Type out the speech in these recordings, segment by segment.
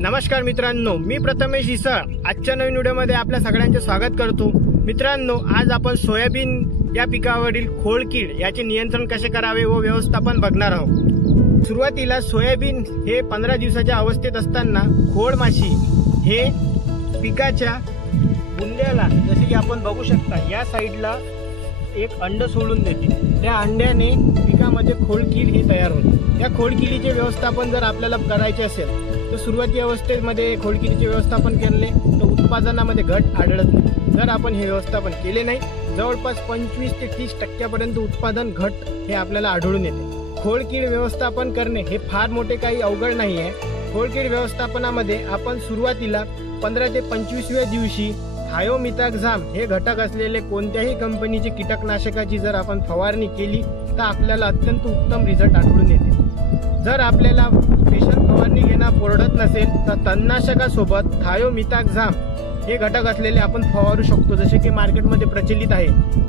नमस्कार मित्रांनो, मी प्रथमेश इसळ आजच्या नवीन व्हिडिओमध्ये आपल्या सगळ्यांचे स्वागत करतो। मित्रांनो, आज आपण सोयाबीन या पिकावरील खोडकीड याचे नियंत्रण कसे करावे व व्यवस्थापन बघणार आहोत। सुरुवातीला सोयाबीन हे 15 दिवसाच्या अवस्थेत असताना खोडमाशी हे पिकाच्या बुंद्याला, जसे की आपण बघू शकता या साईडला एक अंड सोडून देते। त्या अंड्याने पिकामध्ये खोडकीड हे तयार होते। या खोडकिडीचे व्यवस्थापन जर आपल्याला करायचे असेल तर सुरुवाती अवस्थेमध्ये खोडकिडीचे व्यवस्थापन केले तर उत्पादनामध्ये घट आढळत नाही। जर आपण हे व्यवस्थापन केले नाही, जवळपास 25 ते 30% उत्पादन घट हे आपल्याला आढळून येते। खोडकीड व्यवस्थापन करणे हे फार मोठे काही अवघड नाही आहे। खोडकीड व्यवस्थापनामध्ये आपण सुरुवातीला 15 ते 25व्या दिवशी थायोमिथाक्झाम हे घटक असलेले कोणत्याही कंपनीचे कीटकनाशकाची जर आपण फवारणी केली तर आपल्याला अत्यंत उत्तम रिझल्ट आढळून येते। जर आपल्याला स्पेशल फवारणी घेणं परवडत नसेल तर तणनाशकासोबत थायोमिथाक्झाम हे घटक असलेले आपण फवारू शकतो। जसे की मार्केटमध्ये प्रचलित आहे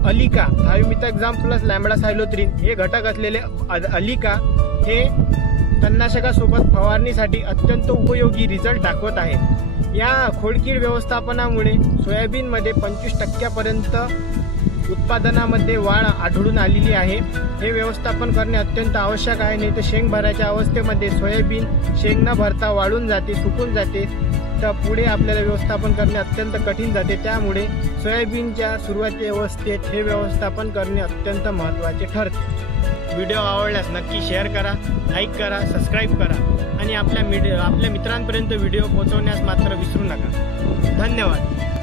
अलिका, थायोमिथाक्झाम प्लस लॅम्बडासायलोथ्रिन हे घटक असलेले अलिका हे तणनाशकासोबत फवारणीसाठी अत्यंत उपयोगी रिझल्ट दाखवत आहे। या खोडकीड व्यवस्थापनामुळे सोयाबीनमध्ये 25% उत्पादनामध्ये वाढ आढळून आलेली आहे। हे व्यवस्थापन करणे अत्यंत आवश्यक आहे, नाही तर शेंग भरायच्या अवस्थेमध्ये सोयाबीन शेंग न भरता वाळून जाते, सुकून जाते, तर पुढे आपल्याला व्यवस्थापन करणे अत्यंत कठीण जाते। त्यामुळे सोयाबीनच्या सुरुवाती अवस्थेत हे व्यवस्थापन करणे अत्यंत महत्त्वाचे ठरते। व्हिडिओ आवडल्यास नक्की शेअर करा, लाईक करा, सबस्क्राईब करा आणि आपल्या मित्रांपर्यंत व्हिडिओ पोहोचवण्यास मात्र विसरू नका। धन्यवाद।